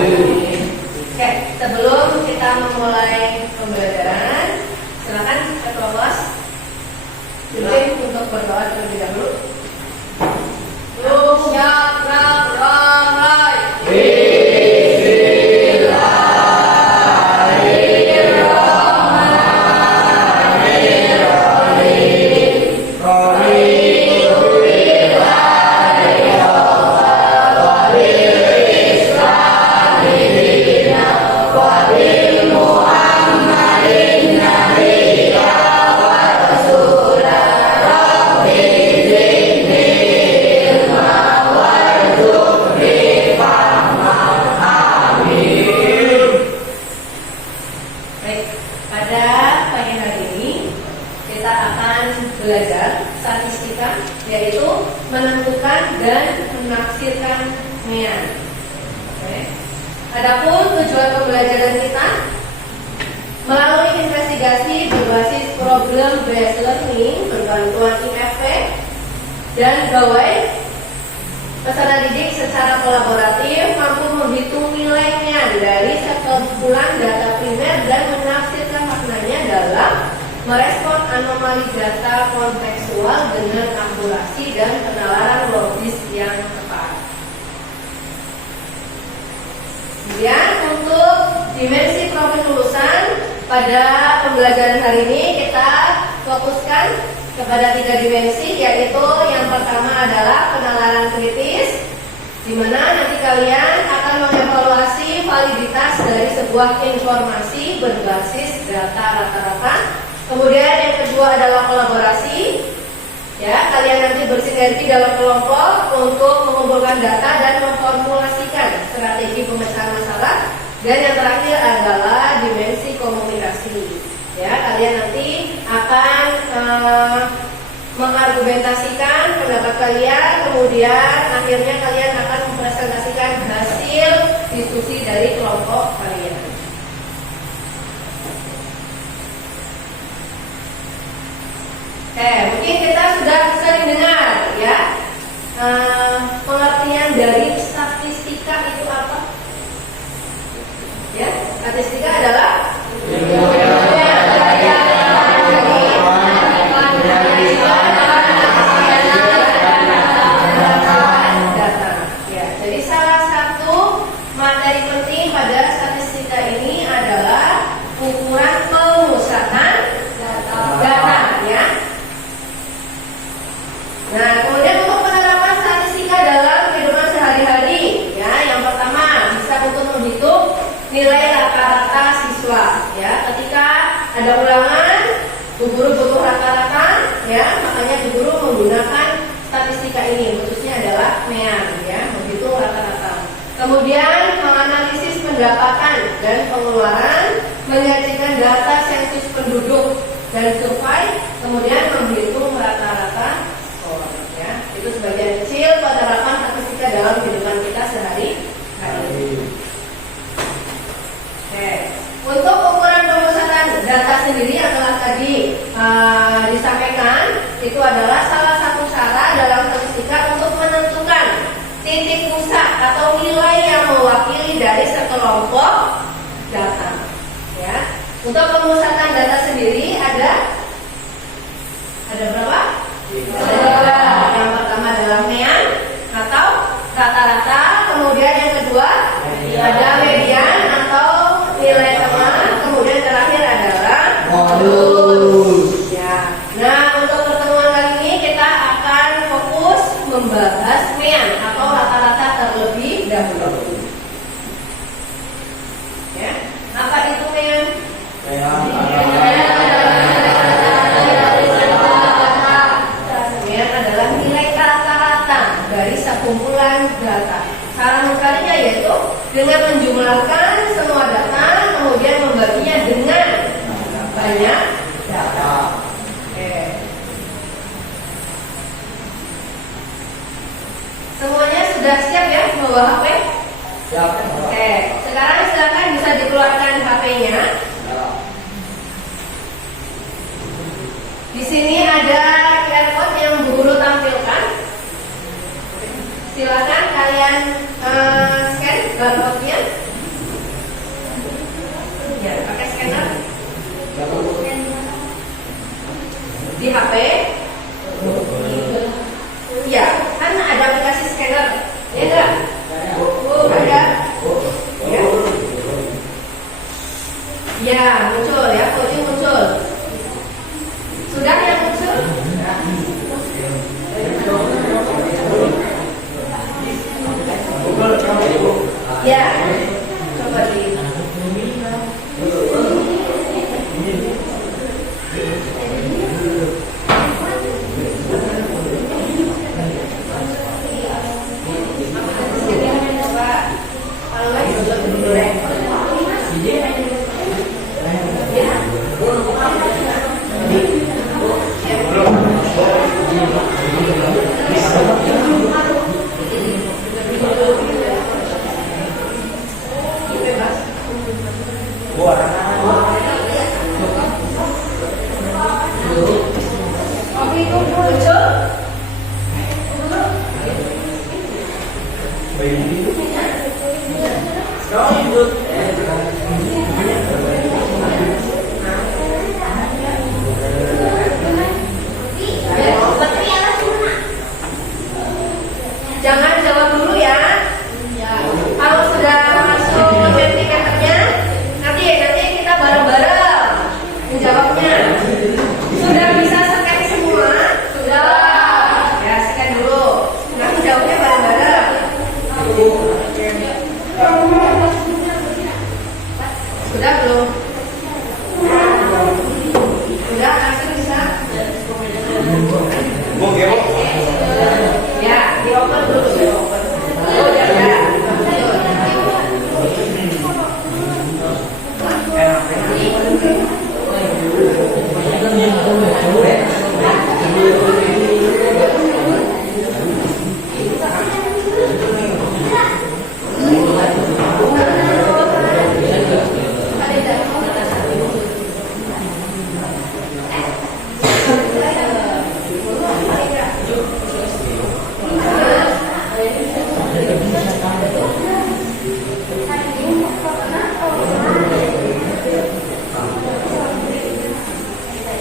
Oke, sebelum kita memulai pembelajaran, silakan ketua kelas Juli untuk berdoa terlebih dahulu. Belajar statistika, yaitu menentukan dan menafsirkan mean. Adapun tujuan pembelajaran kita melalui investigasi berbasis problem based learning berbantuan IFP dan gawai, peserta didik secara kolaboratif mampu menghitung nilai mean dari sekumpulan data primer dan menafsirkan maknanya dalam merespon anomali data kontekstual dengan akurasi dan penalaran logis yang tepat. Kemudian untuk dimensi profil lulusan pada pembelajaran hari ini kita fokuskan kepada 3 dimensi, yaitu yang pertama adalah penalaran kritis, di mana nanti kalian akan mengevaluasi validitas dari sebuah informasi berbasis data rata-rata. Kemudian yang kedua adalah kolaborasi. Ya, kalian nanti bersinergi dalam kelompok untuk mengumpulkan data dan memformulasikan strategi pemecahan masalah. Dan yang terakhir adalah dimensi komunikasi. Ya, kalian nanti akan mengargumentasikan pendapat kalian, kemudian akhirnya kalian akan mempresentasikan hasil diskusi dari kelompok kalian. Mungkin kita sudah sering dengar ya pengertian dari statistika itu apa? Ya, statistika adalah data. Ya, jadi salah satu materi penting pada statistika ini adalah ukuran pemusatan data, ya. Nah, kemudian untuk penerapan statistika dalam kehidupan sehari-hari, ya, yang pertama bisa untuk menghitung nilai rata-rata siswa, ya. Ketika ada ulangan, Bu Guru butuh rata-rata, ya, makanya Bu Guru menggunakan statistika ini, khususnya adalah mean, ya, menghitung rata-rata. Kemudian menganalisis pendapatan dan pengeluaran, menyajikan data sensus penduduk dan survei, kemudian menghitung rata-rata. Ya, itu sebagian kecil penerapan statistika dalam kehidupan kita sehari-hari. Untuk ukuran pemusatan data sendiri yang telah tadi disampaikan, itu adalah salah satu cara dalam statistika untuk menentukan titik pusat atau nilai yang mewakili dari sekelompok data. Ya, untuk pemusatan data sendiri ada berapa? Yang pertama adalah mean atau rata-rata, kemudian yang kedua ada median atau nilai tengah, kemudian terakhir adalah modus. Ya. Nah, untuk pertemuan kali ini kita akan fokus membahas mean atau rata-rata terlebih dahulu. Ya, apa itu mean? Kumpulan data. Cara mencarinya yaitu dengan menjumlahkan semua data, kemudian membaginya dengan banyak data. Semuanya sudah siap ya membawa HP? Siap. Sekarang silakan bisa dikeluarkan HP-nya. Di sini ada QR code yang Bu Guru tampilkan. Silakan kalian scan barcode-nya. Ya, muncul ya, voting muncul. Sudah yang muncul? Ya, coba di. Jangan jawab dulu ya. Kalau sudah masuk indikatornya, nanti kita bareng-bareng menjawabnya. Sudah bisa scan semua? Sudah. Ya, scan dulu. Nanti jawabnya bareng-bareng. Sudah belum? Sudah, langsung bisa. Ya, di open dulu. Oh, ya.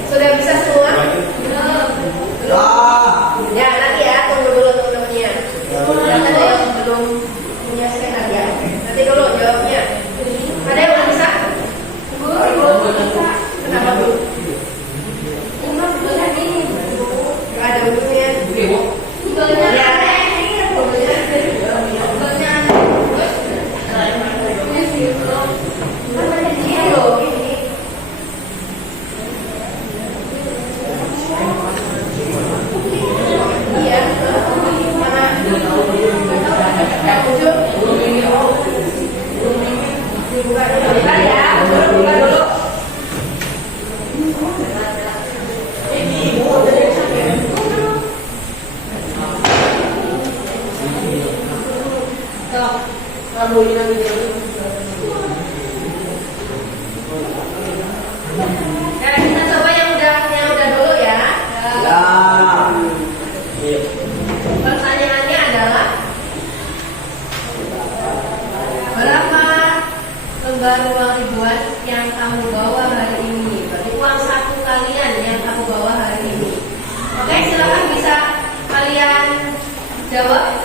Sudah bisa semua? Ya, nanti ya, tunggu dulu teman-temannya. Jangan ada yang belum punya scan ya. Nanti dulu jawabnya. Ada yang belum bisa? Kenapa belum? Gak ada ujungnya. Ya. Nah, kita coba yang udah dulu ya. Pertanyaannya adalah berapa lembar uang ribuan yang kamu bawa hari ini? Berarti uang saku kalian yang kamu bawa hari ini. Oke, silakan bisa kalian jawab.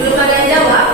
Belum ada yang jawab?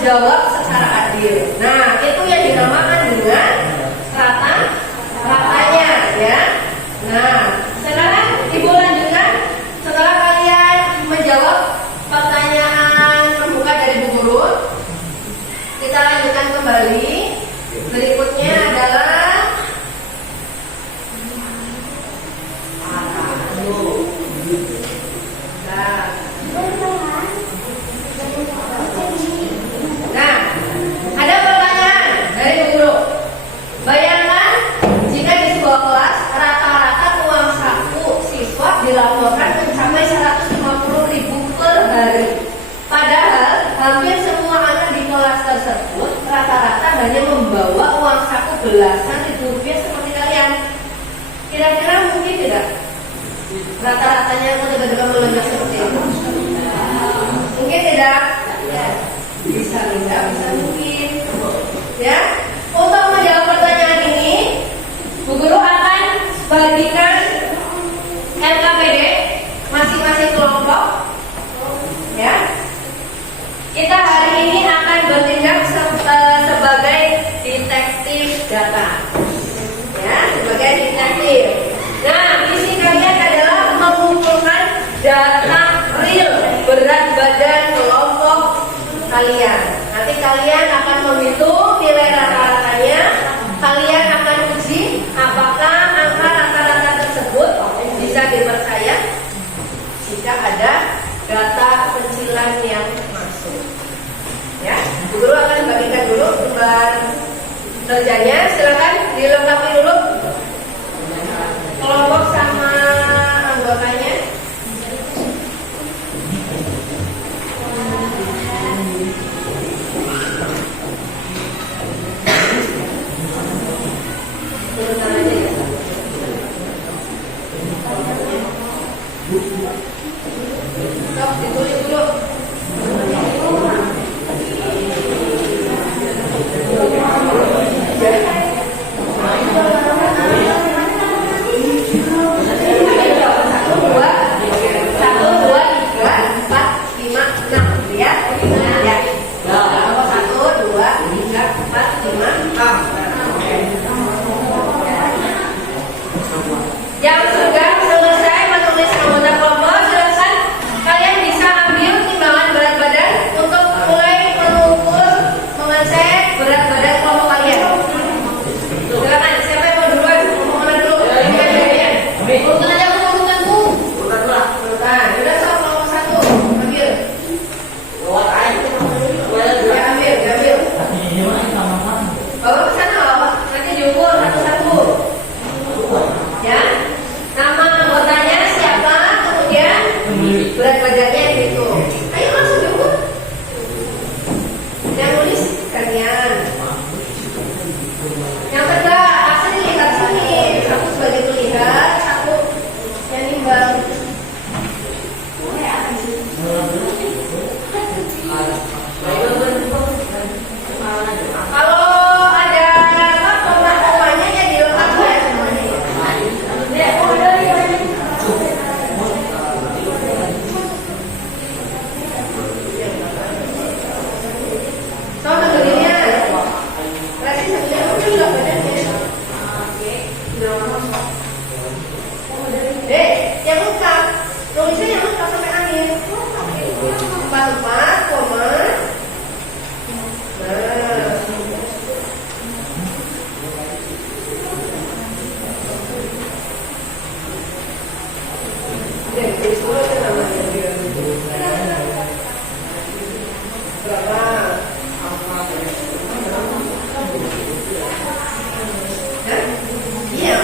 Jawab secara adil. Nah, itu yang dinamakan dengan ratanya, ya. Nah, sekarang Ibu lanjutkan. Setelah kalian menjawab pertanyaan pembuka dari Bu Guru, kita lanjutkan kembali. Berikutnya adalah ada pertanyaan dari Bu Guru. Bayangkan jika di sebuah kelas rata-rata uang saku siswa dilaporkan mencapai 150.000 per hari. Padahal hampir semua anak di kelas tersebut rata-rata hanya membawa uang saku belasan ribu rupiah seperti kalian. Kira-kira mungkin tidak? Rata-ratanya itu tiba-tiba melonjak seperti itu. Mungkin tidak? Bisa tidak, bisa mungkin. Ya, untuk menjawab pertanyaan ini, Bu Guru akan bagikan LKPD masing-masing kelompok. Ya, kita hari ini akan bertindak sebagai detektif data. Ya, sebagai detektif. Nah, misi kalian adalah mengumpulkan data real berat badan kelompok kalian. Nanti kalian akan menghitung nilai rata-ratanya. Kalian akan uji apakah angka rata-rata tersebut bisa dipercaya jika ada data kecilan yang masuk. Ya, Bu Guru akan bagikan dulu lembar kerjanya. Silakan dilengkapi dulu kelompok sama anggotanya. Turunan aja ya. Sok, ditulis dulu. Yang sudah selesai menulis anggota kelompok, silakan kalian bisa ambil timbangan berat badan Berapa? Hah? Iya.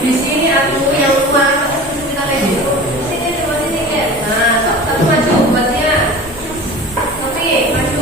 Di sini aku yang rumah kita lihat dulu. Sini dulu sini ya. Nah, satu maju buatnya. Tapi maju.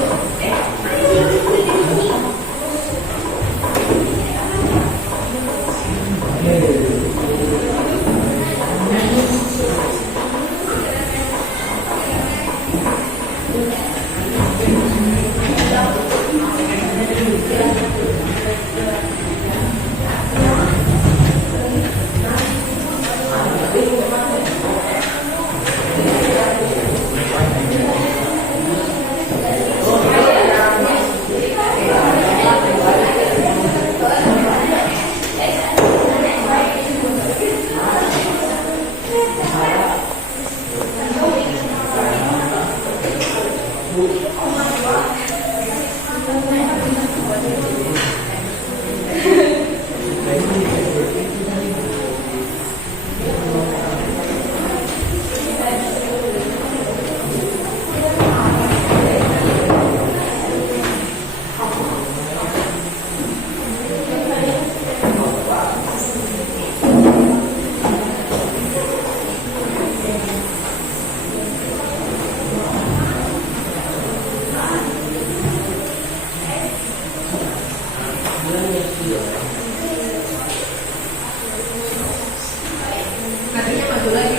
Kakinya maju lagi.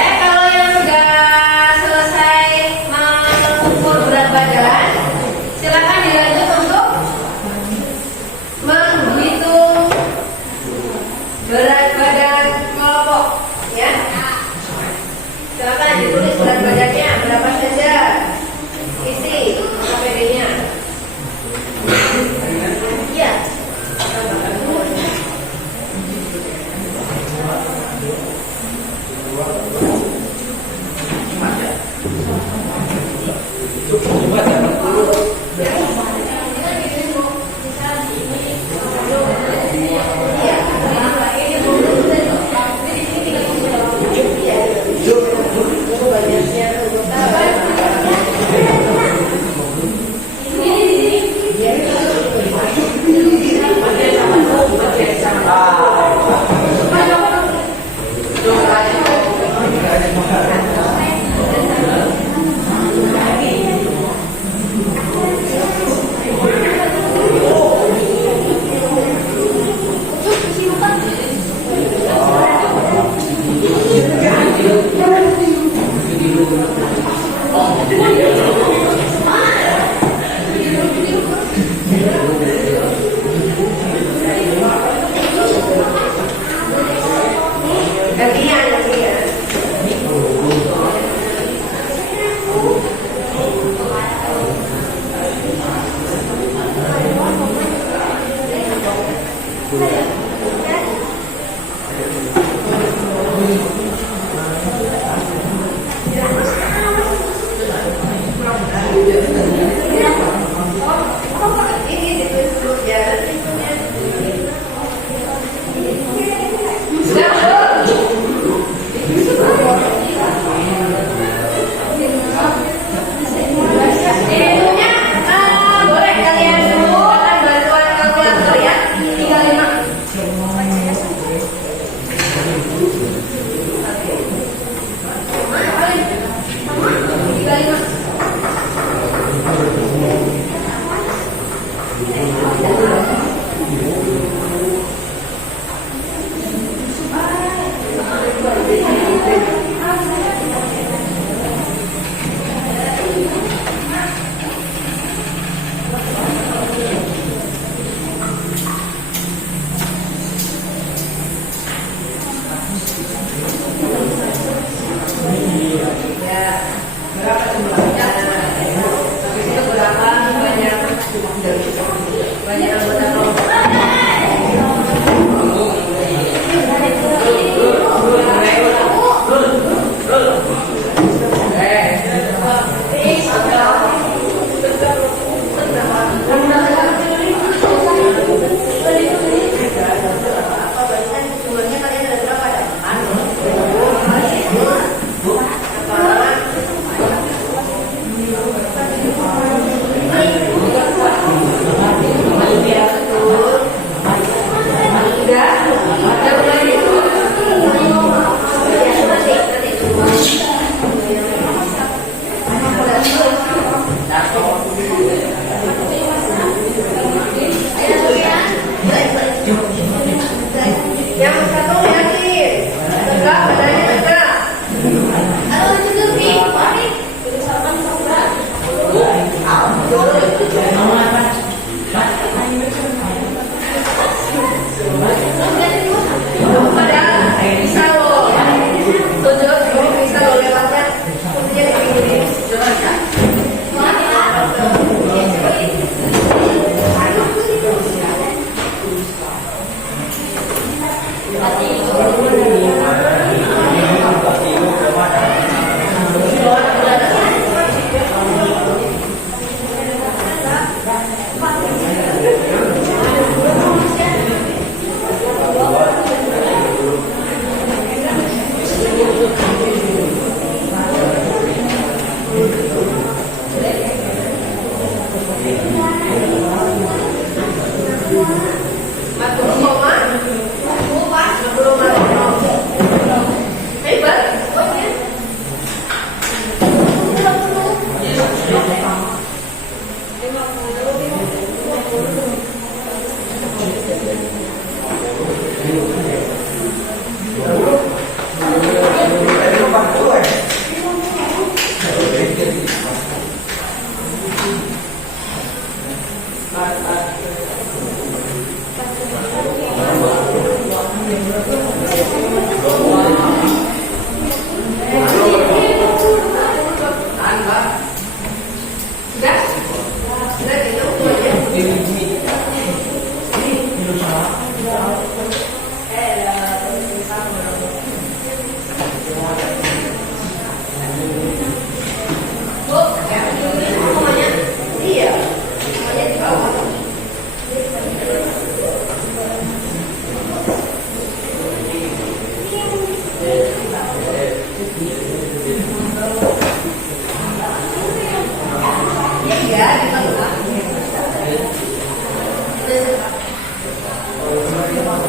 Kalau yang sudah selesai mengukur berat badan, silakan dilanjut untuk menghitung berat badan kelompok, ya. Silakan ditulis berat badannya berapa saja, isi APD-nya. Iya.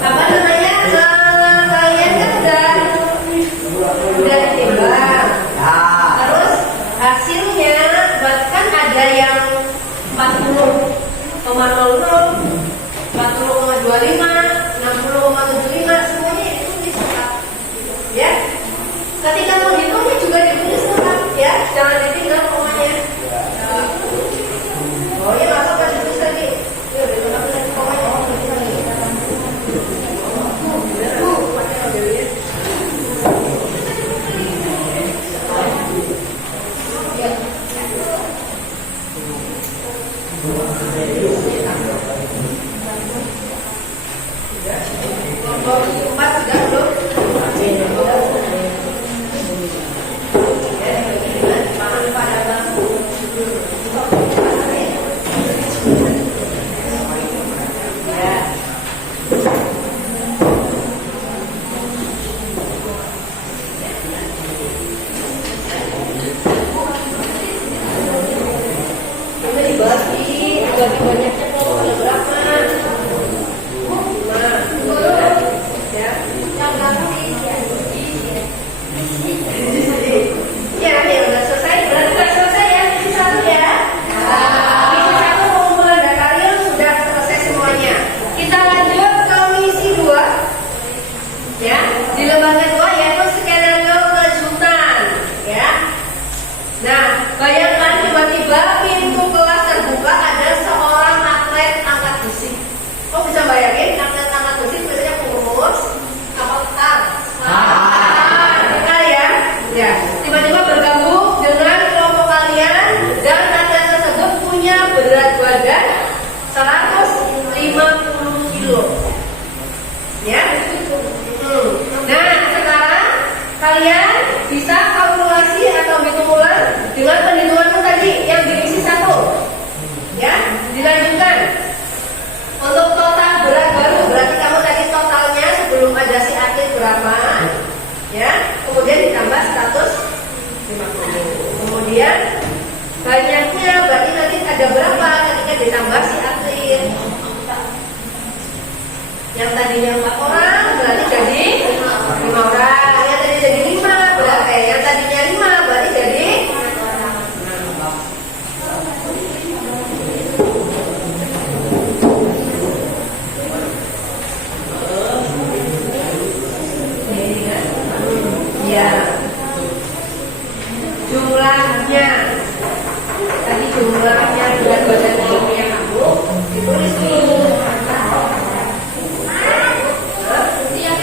Apa namanya? Kalian kan udah ditimbang. Terus hasilnya bahkan ada yang 40,00, 40,25, 60,75, semuanya itu disekat. Ya. Ketika menghitungnya juga ditulis lengkap ya, jangan ditinggal komanya. Oh ya, nggak apa-apa ditulis lagi. Ya, ditambah lagi komanya. Berat badan 150 kilo. Ya. Nah, sekarang kalian bisa kalkulasi atau hitung ulang dengan perhitunganmu tadi yang diisi 1. Ya, dilanjutkan. Untuk total berat baru, berarti kamu tadi totalnya sebelum ada si atlet berapa? Ya, kemudian ditambah 150. Kemudian banyaknya berarti nanti ada berapa ketika ditambah si atlet. Yang tadinya 4 orang berarti jadi 5 orang. Yang tadi jadi 5 berarti yang tadinya 5 berarti jadi 6 orang. Ya. Jumlahnya tadi jumlahnya berat badan yang aku ditulis dulu. Yang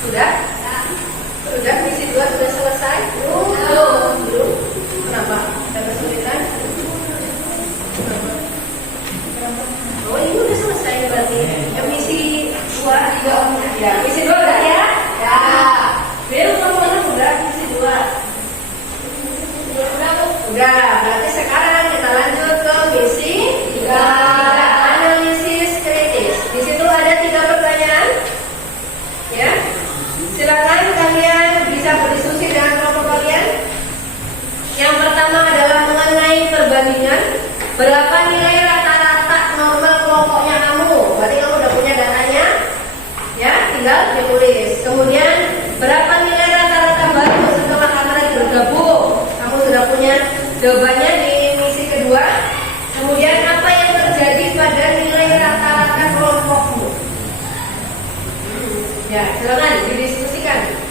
Sudah? Sudah, misi 2 sudah selesai? Belum. Kenapa? Ada kesulitan? Oh, ini udah selesai berarti. Ya, misi 2 juga. Ya, misi 2 udah ya? Ya. Belum kamu udah misi 2. Udah, berarti sekarang kita lanjut ke misi 3. Analisis kritis. Di situ ada 3 pertanyaan. Ya. Silakan kalian bisa berdiskusi dengan kelompok kalian. Yang pertama adalah mengenai perbandingan. Berapa nilai rata-rata normal kelompoknya kamu? Berarti kamu udah punya datanya. Ya, tinggal ditulis. Kemudian berapa nilai rata-rata baru setelah kalian bergabung? Kamu sudah punya jawabannya di misi kedua. Kemudian apa yang terjadi pada nilai rata-rata kelompokmu? Ya, silakan didiskusikan.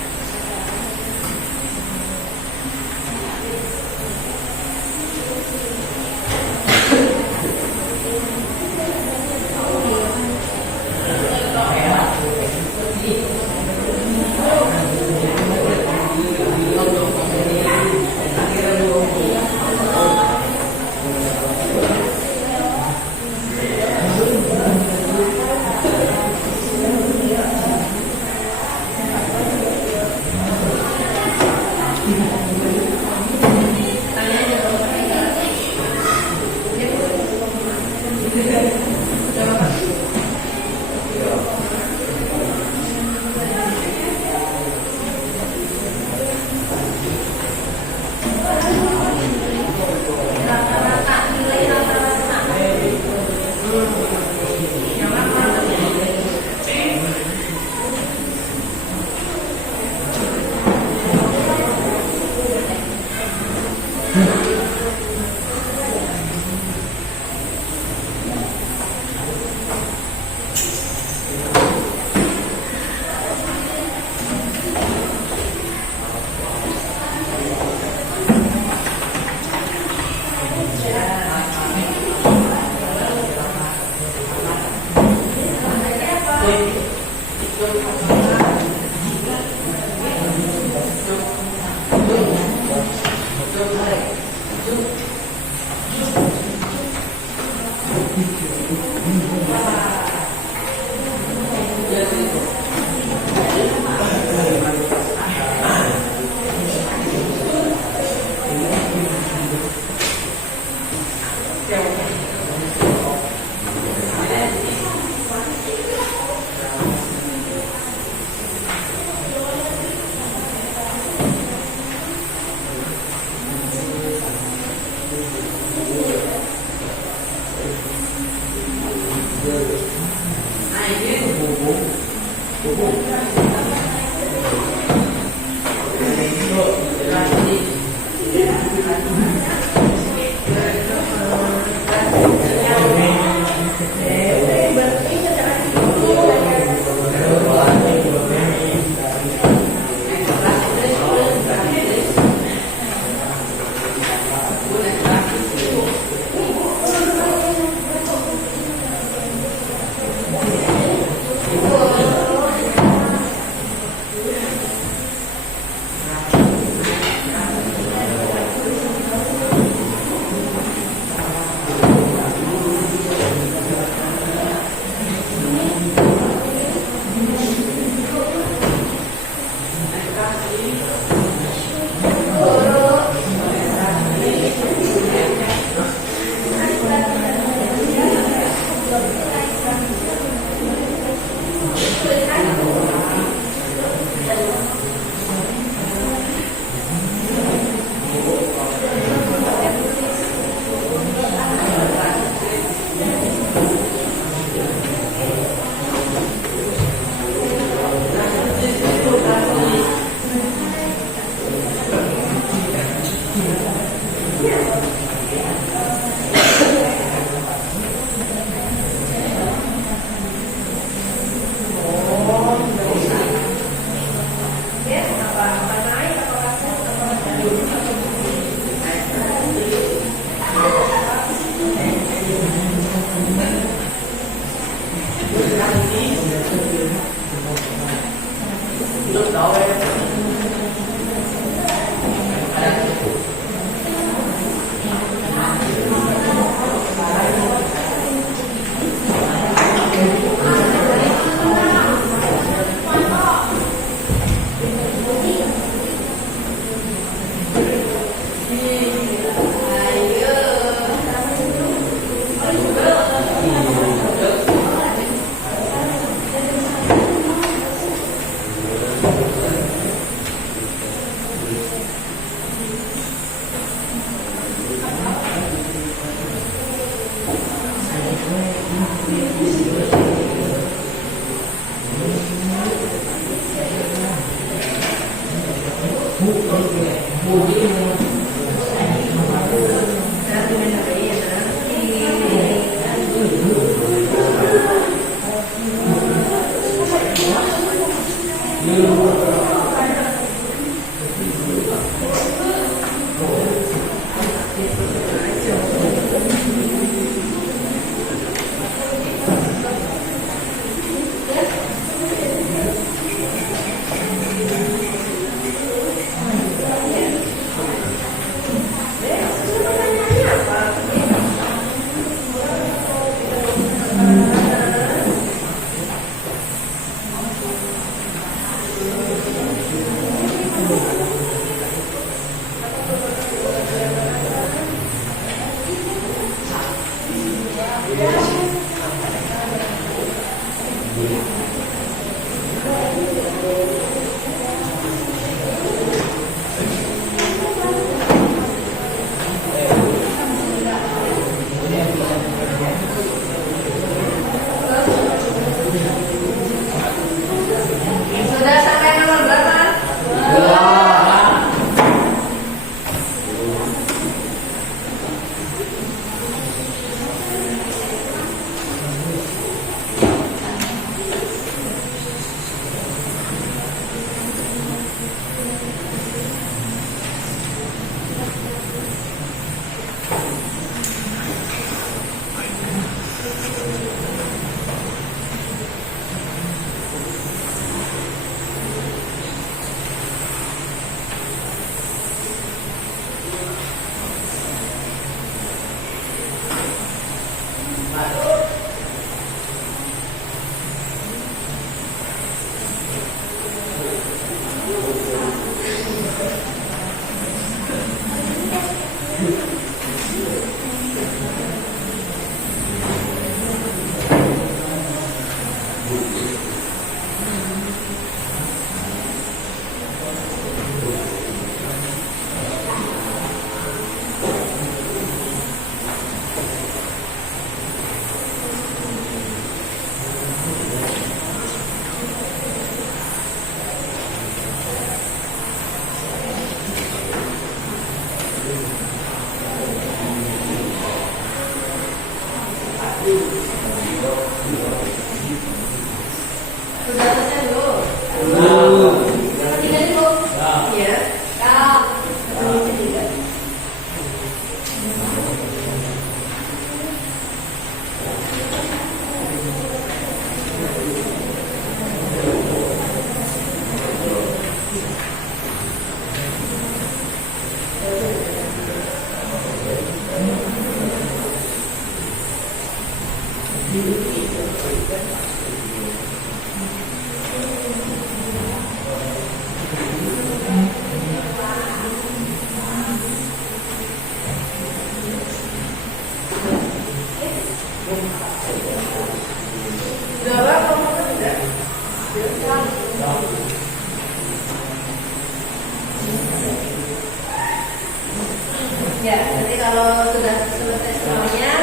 Ya, nanti kalau sudah selesai semuanya,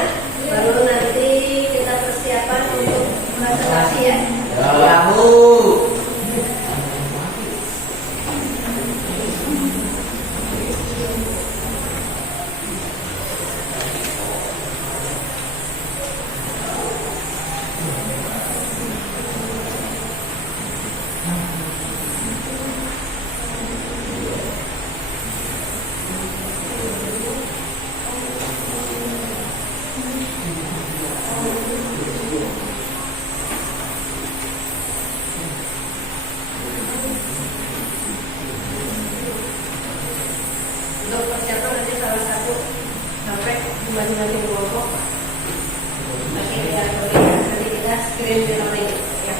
baru nanti kita persiapan untuk presentasi ya. Ya, Bu. Untuk persiapan nanti salah satu sampai masing-masing kelompok nanti kita screen di layar ya.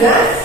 Udah?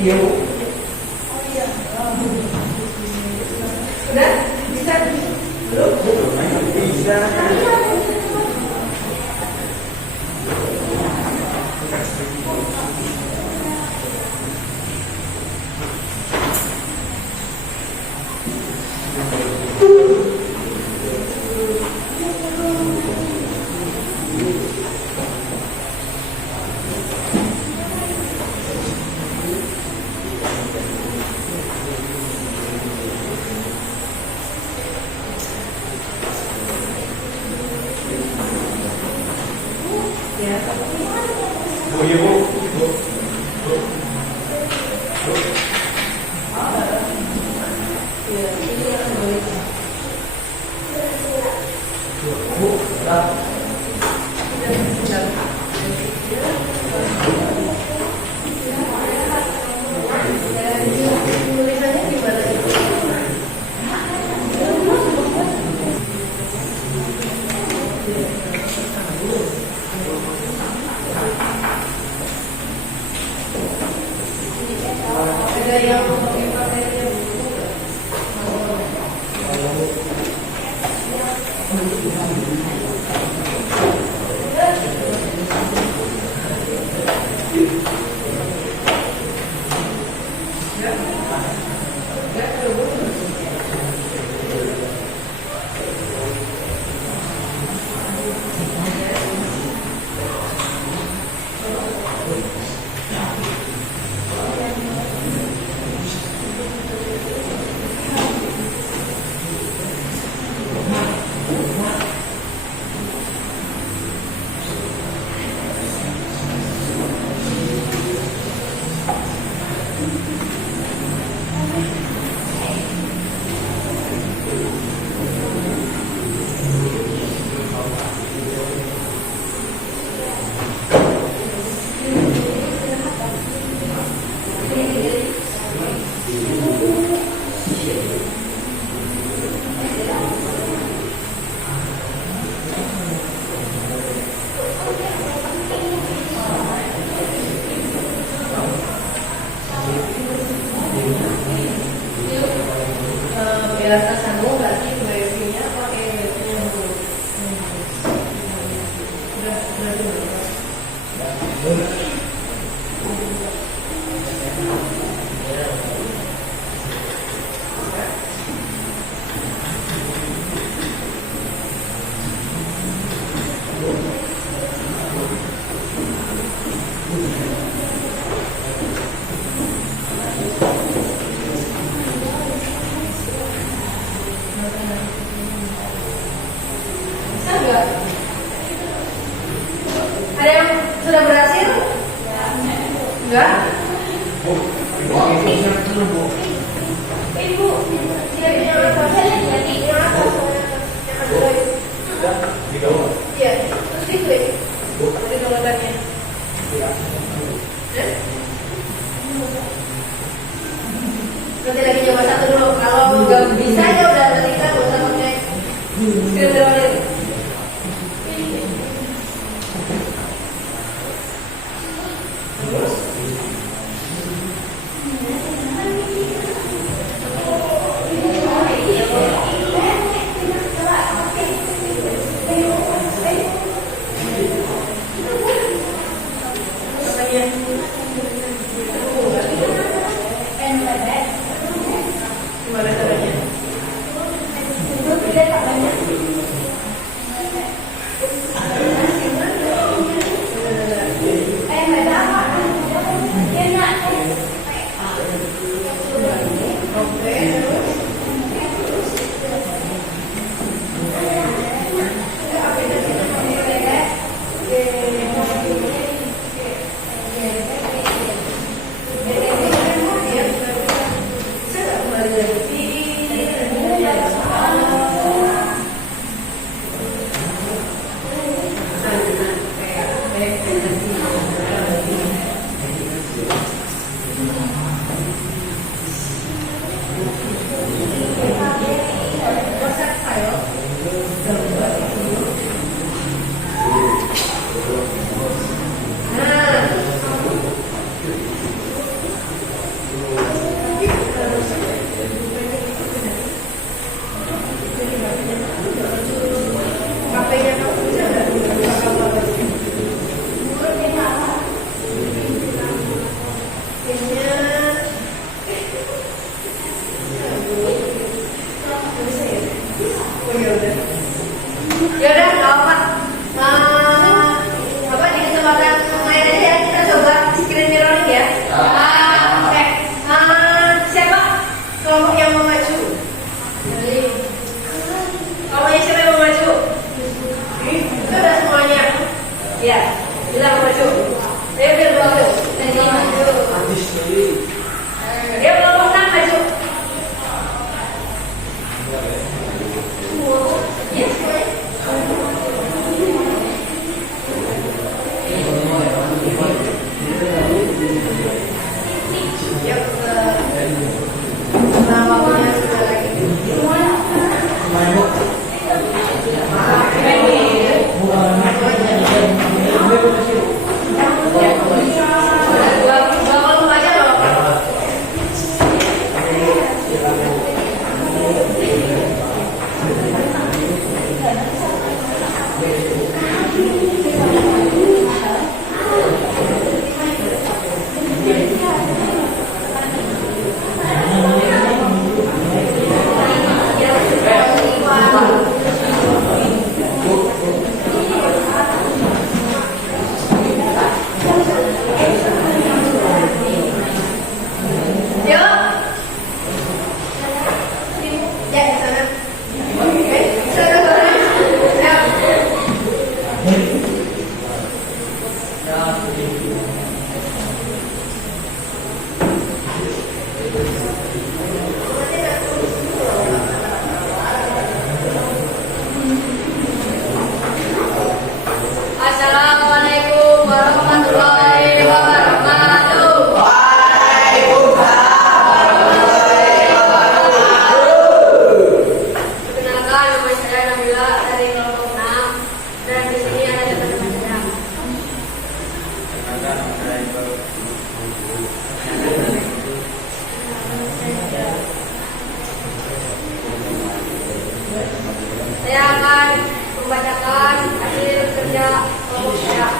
Iya, Bu. Udah? Bisa? Belum? Bisa. Oh iya, Bu. Tulisannya gimana sih? Ada yang pakai biar tersambung berarti wifi-nya pakai nyambung. Bisa nggak? Ada yang sudah berhasil? Enggak? Bu, itu bisa dulu, Bu. Ibu, tidak punya apa? Jadi yang atas, yang kedua itu. Sudah, di bawah. Iya, terus diklik. Ada downloadannya. Nanti lagi coba satu dulu. Kalau nggak bisa ya udah nanti kita nggak usah pakai screen recording. Terus? Gimana caranya? Oh ya udah. Ya udah, nggak apa. Apa di kesempatan lain aja ya kita coba screen mirroring ya. Oke. Siapa kelompok yang mau maju? Kelompoknya siapa yang mau maju? Itu udah semuanya. Ya, bilang maju. Ayo biar maju. Dia kelompok 6 maju. Ya, nah, waktunya sudah lagi. Assalamualaikum warahmatullahi wabarakatuh. Perkenalkan, nama saya Nabila dari kelompok 6 dan di sini ada teman-teman saya. Saya akan membacakan hasil kerja kelompok saya.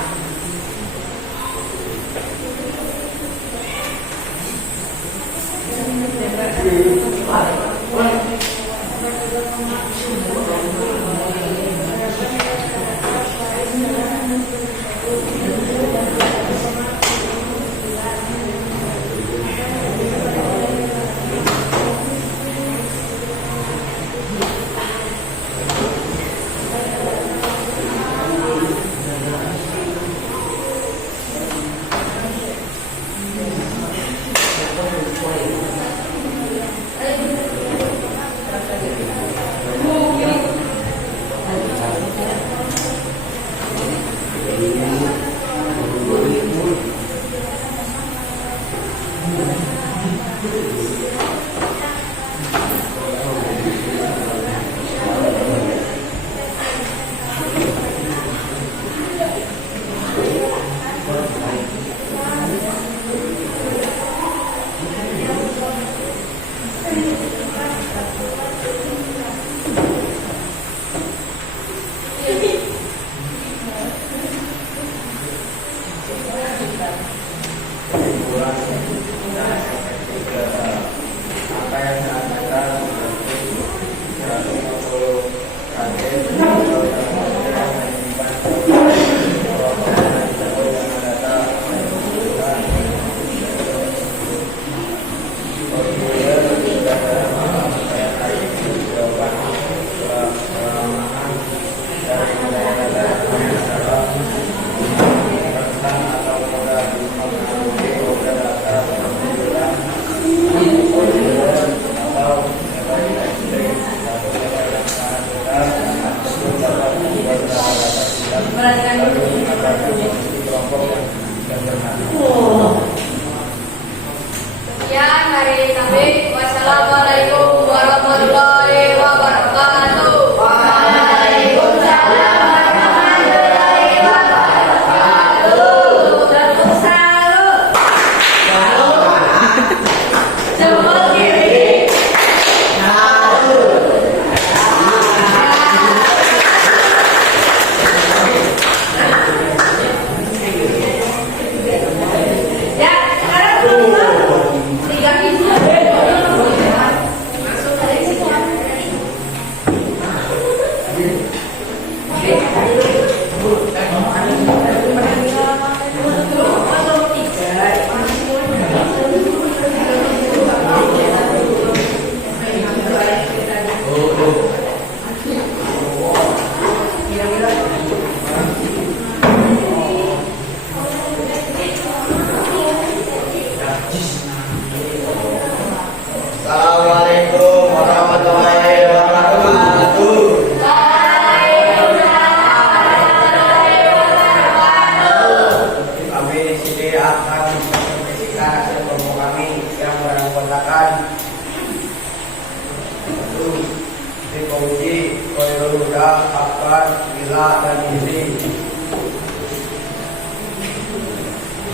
Dipuji, Khairul Huda, Akbar, Bila, dan Izzi.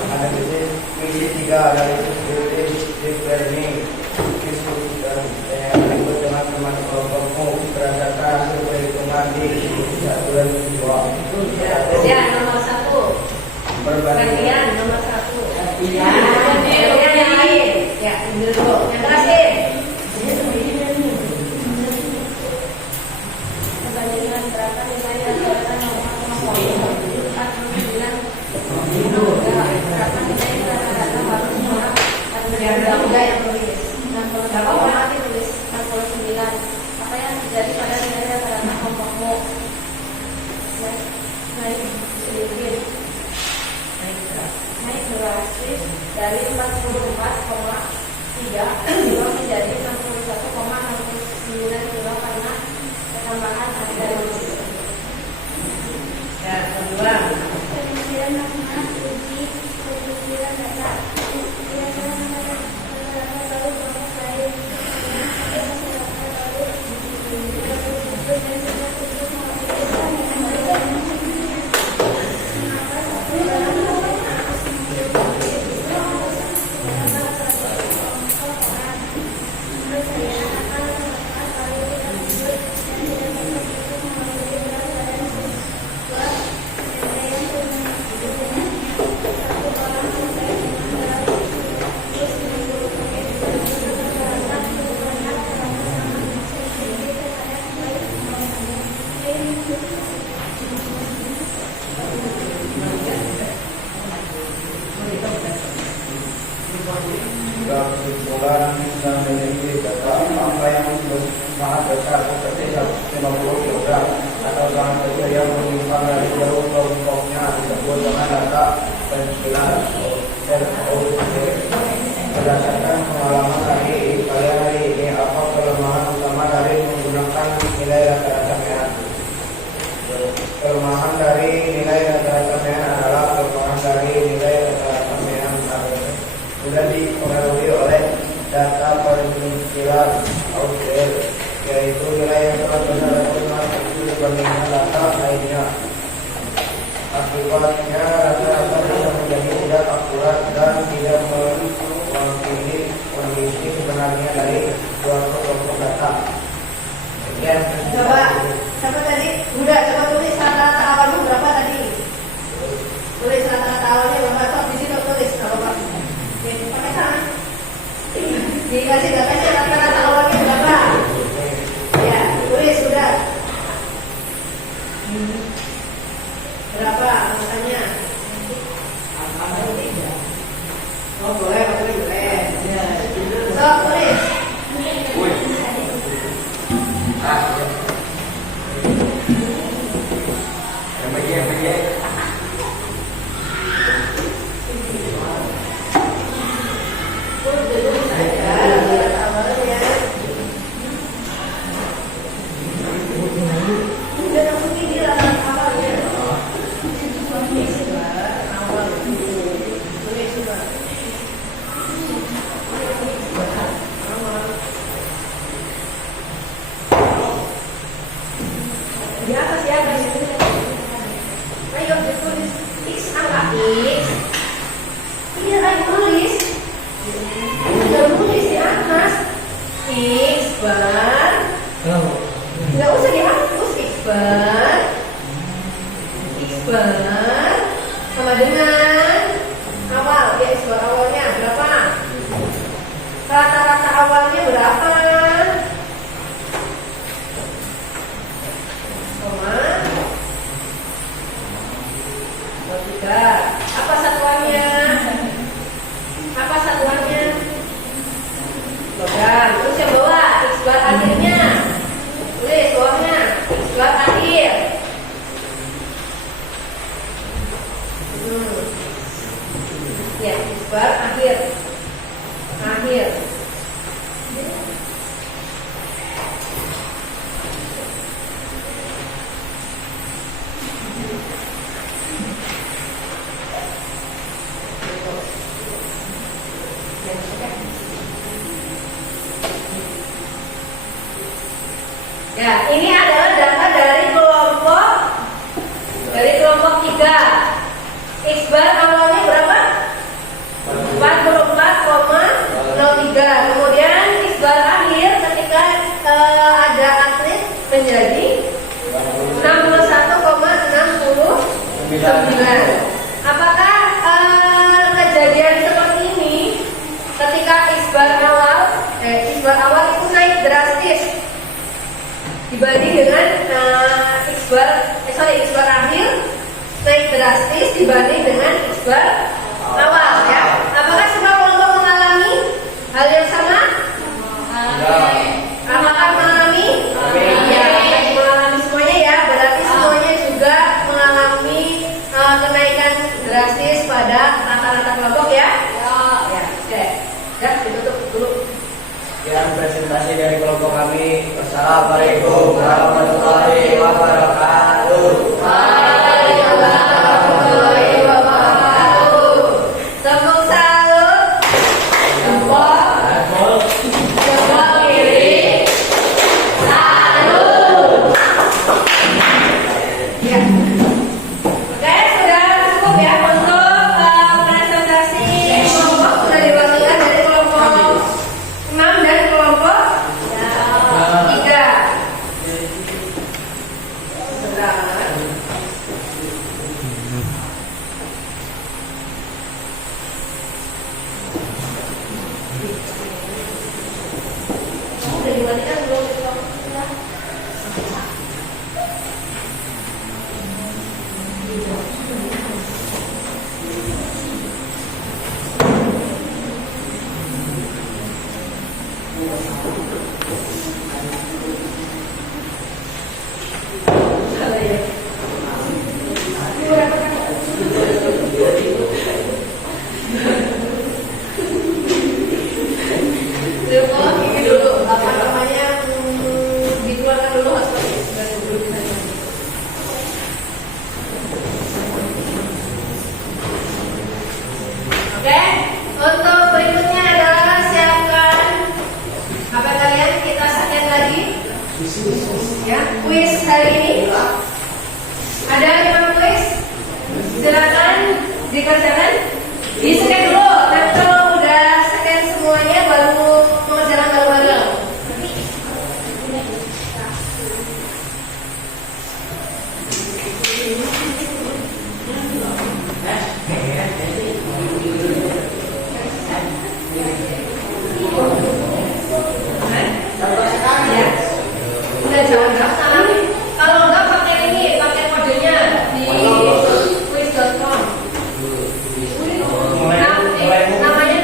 Ada pilih 3 dari pilih Berni, Kisut, dan yang berikut dengan teman kelompokmu berdasarkan hasil perhitungan di 1 dan 2. Ya, nomor 1. Bagian nomor 1. Ya, yang lain. Ya, ini dulu. Yang terakhir. Perbandingan berapa nilai rata-rata nomor berapa nilai rata-rata harus nomor Yang berapa yang tulis? berapa orang tulis 49. Apa yang terjadi pada nilai rata-rata kelompokmu? Naik sedikit. Naik drastis dari 44,3 kilo menjadi 61,69 kilo karena tambahan harga listrik. Ya, kedua. Penyisiran makna uji penyisiran data lalu proses lain Kesimpulan dan memiliki data apa yang sangat besar seperti 150 kg atau sangat kecil yang menyimpang dari jauh kelompoknya disebut dengan data pensilan ROC. Berdasarkan pengalaman kalian hari ini, apa kelemahan utama dari menggunakan nilai rata-rata mean? Kelemahan dari nilai rata-rata mean adalah kelemahan dari nilai rata-rata mean sudah dipengaruhi oleh data penyisilan OCR, yaitu nilai yang sangat besar dan sangat kecil dibandingkan data lainnya. Akibatnya rata-rata bisa menjadi tidak akurat dan tidak mewakili kondisi sebenarnya dari suatu kelompok data. Coba, siapa tadi? Udah, coba tulis rata-rata awalnya berapa tadi? Tulis rata-rata awalnya berapa? Sok di situ tulis, nggak apa-apa. Oke, pakai tangan. Dikasih datanya rata-rata awalnya berapa? Ya, tulis sudah. Berapa angkanya? Oh boleh, boleh. Sok tulis. Di atas ya, guys. Ayo ditulis X angka X. Iya, ayo tulis. Udah tulis di atas X bar. Nggak usah dihapus X bar. X bar sama dengan awal ya, X bar awalnya berapa? Rata-rata awalnya berapa? Apa satuannya? Apa satuannya? Logram. Terus yang bawah X bar akhirnya. Tulis bawahnya X bar akhir. Ya, ini adalah data dari kelompok 3. X bar awalnya berapa? 44,03. Kemudian X bar akhir ketika ada atlet menjadi 61,69. Apakah kejadian seperti ini ketika X bar awal itu naik drastis dibanding dengan X bar akhir naik drastis dibanding dengan X bar awal ya? Apakah semua kelompok mengalami hal yang sama? Apakah mengalami? Ya, mengalami semuanya ya. Berarti semuanya juga mengalami kenaikan drastis pada rata-rata kelompok ya? Ya, oke. Ya, ditutup dulu. Sekian presentasi dari kelompok kami. Wassalamualaikum warahmatullahi wabarakatuh. Waalaikumsalam warahmatullahi wabarakatuh. Tepuk salut. Jempol kiri. Salut. Ya. Oke, sudah cukup ya untuk presentasi kelompok sudah diwakilkan dari kelompok 6 dan kelompok 3. Sudah diwakilkan belum di kelompok 3? Ini dulu apa namanya dikeluarkan dulu hasilnya. Oke, untuk berikutnya adalah siapkan apa kalian kita saksikan lagi ya kuis hari ini. Ada 5 kuis, silakan dikerjakan. Di-scan dulu, dan kalau udah scan semuanya baru mengerjakan bareng-bareng. Ya. Udah jawab kalau enggak pakai ini, pakai kodenya di quiz.com. Namanya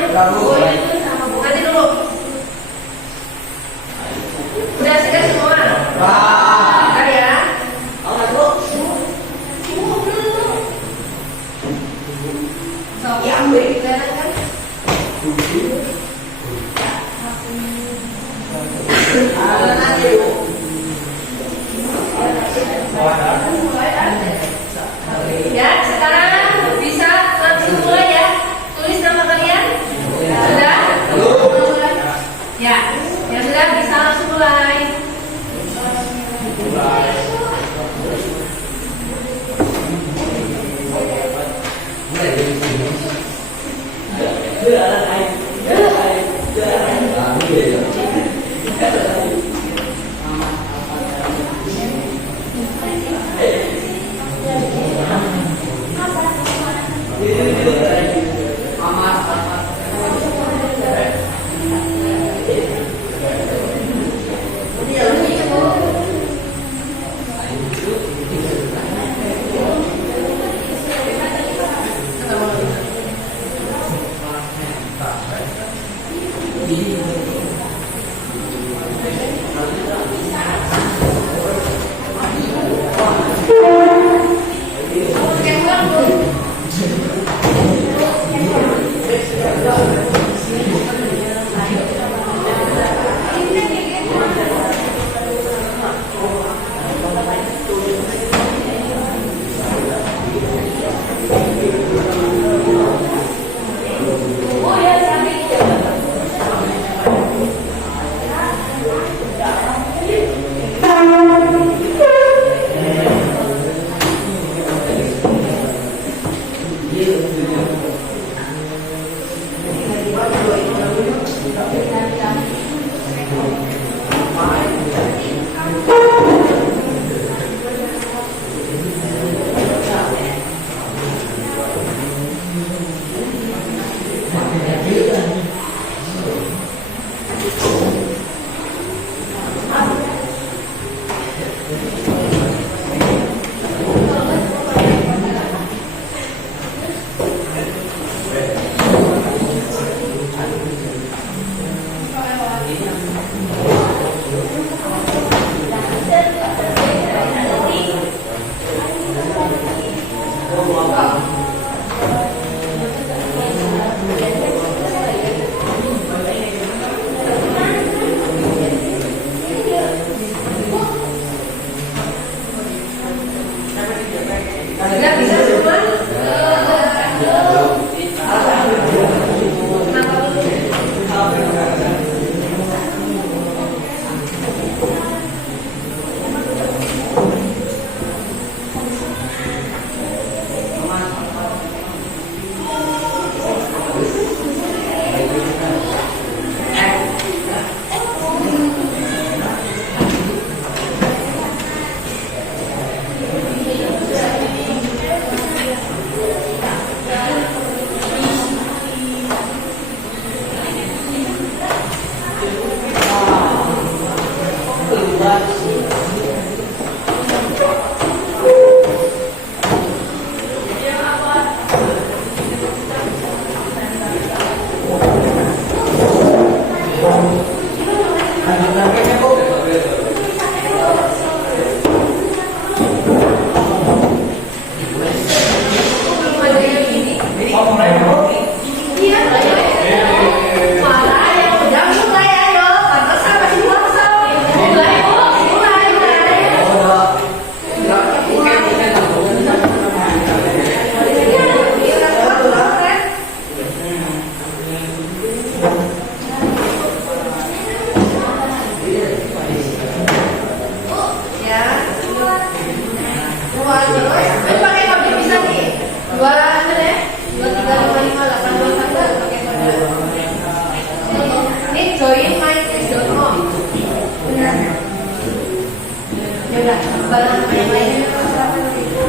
Ya udah, barang yang lainnya silakan ibu.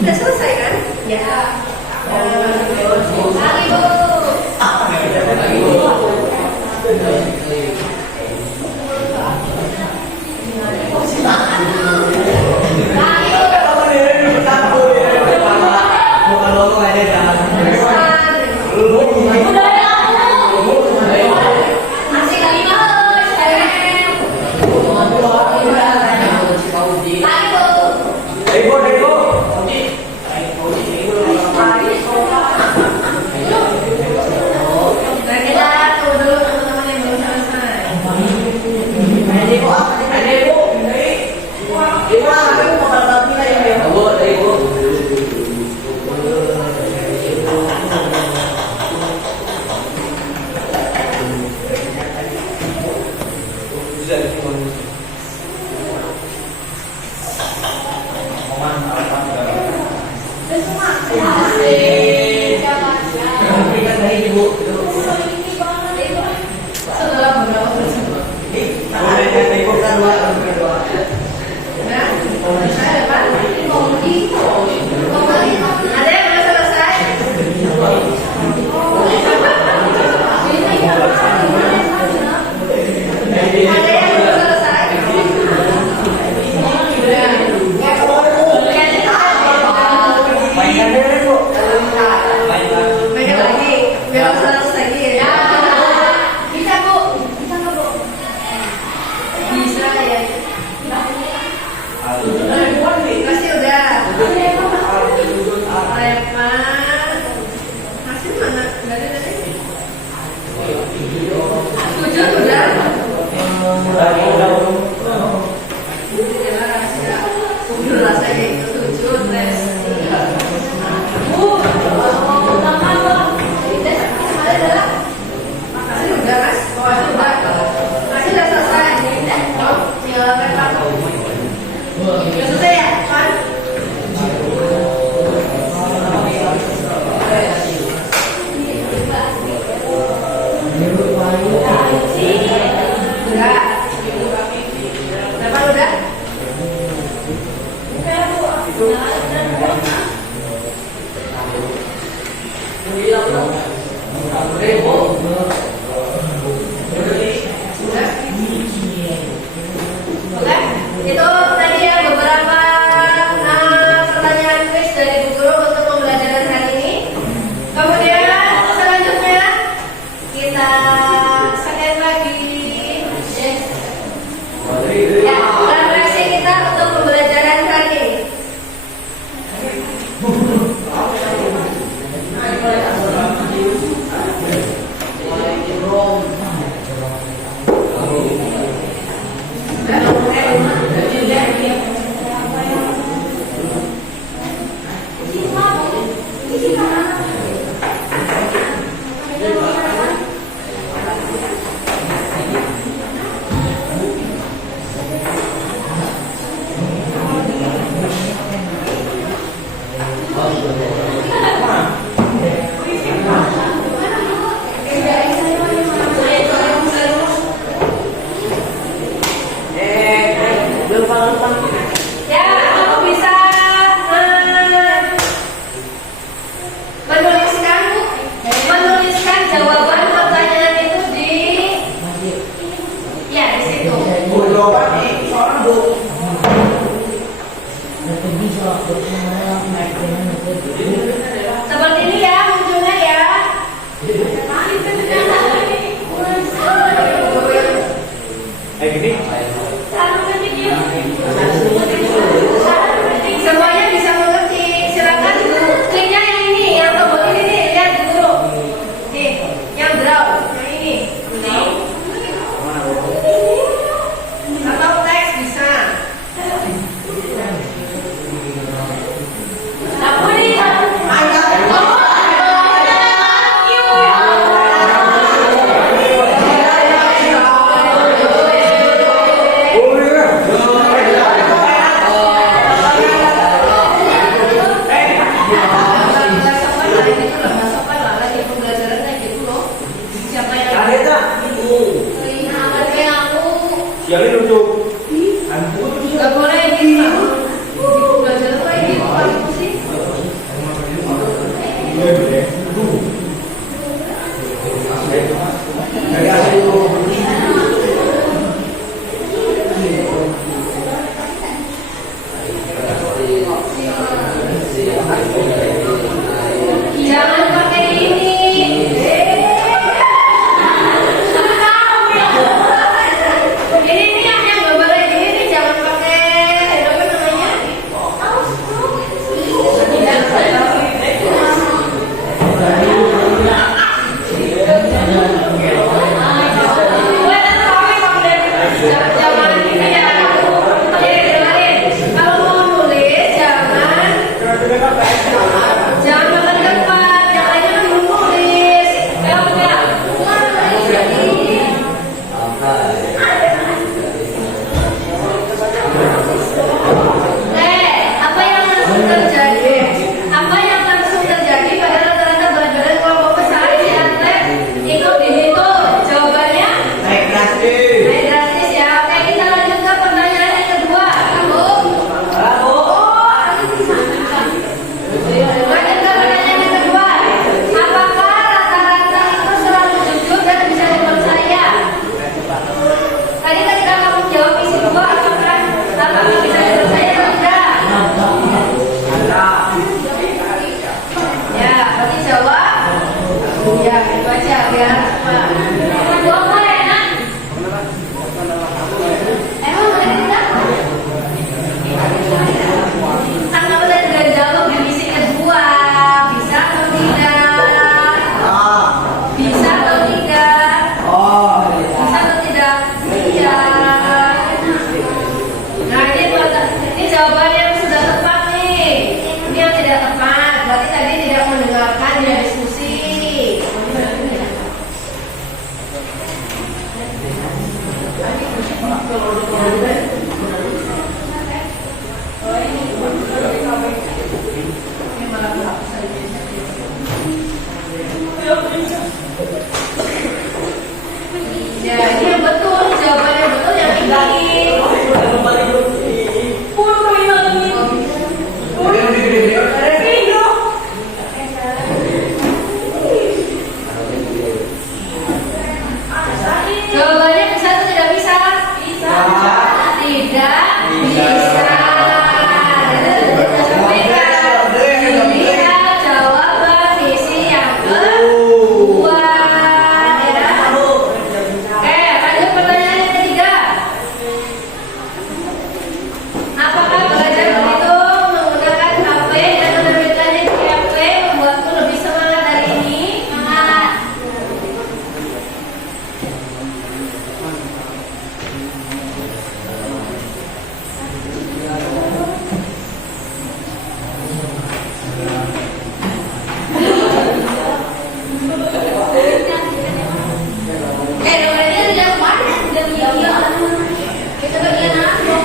Sudah selesai kan? Ya. Lagi bu. Ya, ini yang betul, jawaban yang betul yang ini. Jawabannya bisa atau tidak bisa? Bisa. Tidak bisa. Kita sampaikan. Lihat jawaban visi yang kedua. Ya. Oke, lanjut pertanyaan yang ketiga. Apakah belajar berhitung menggunakan HP dan menerbitkannya di HP membuatku lebih semangat hari ini? Semangat. Nomornya tidak mana? Tidak iya. Kita bagian apa?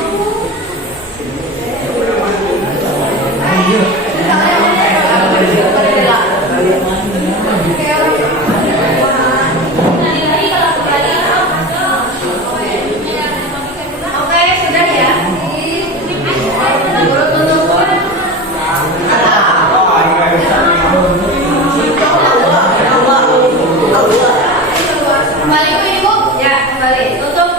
Oke, sudah ya. Menurut menentukan kembali ke ibu, ya kembali tutup.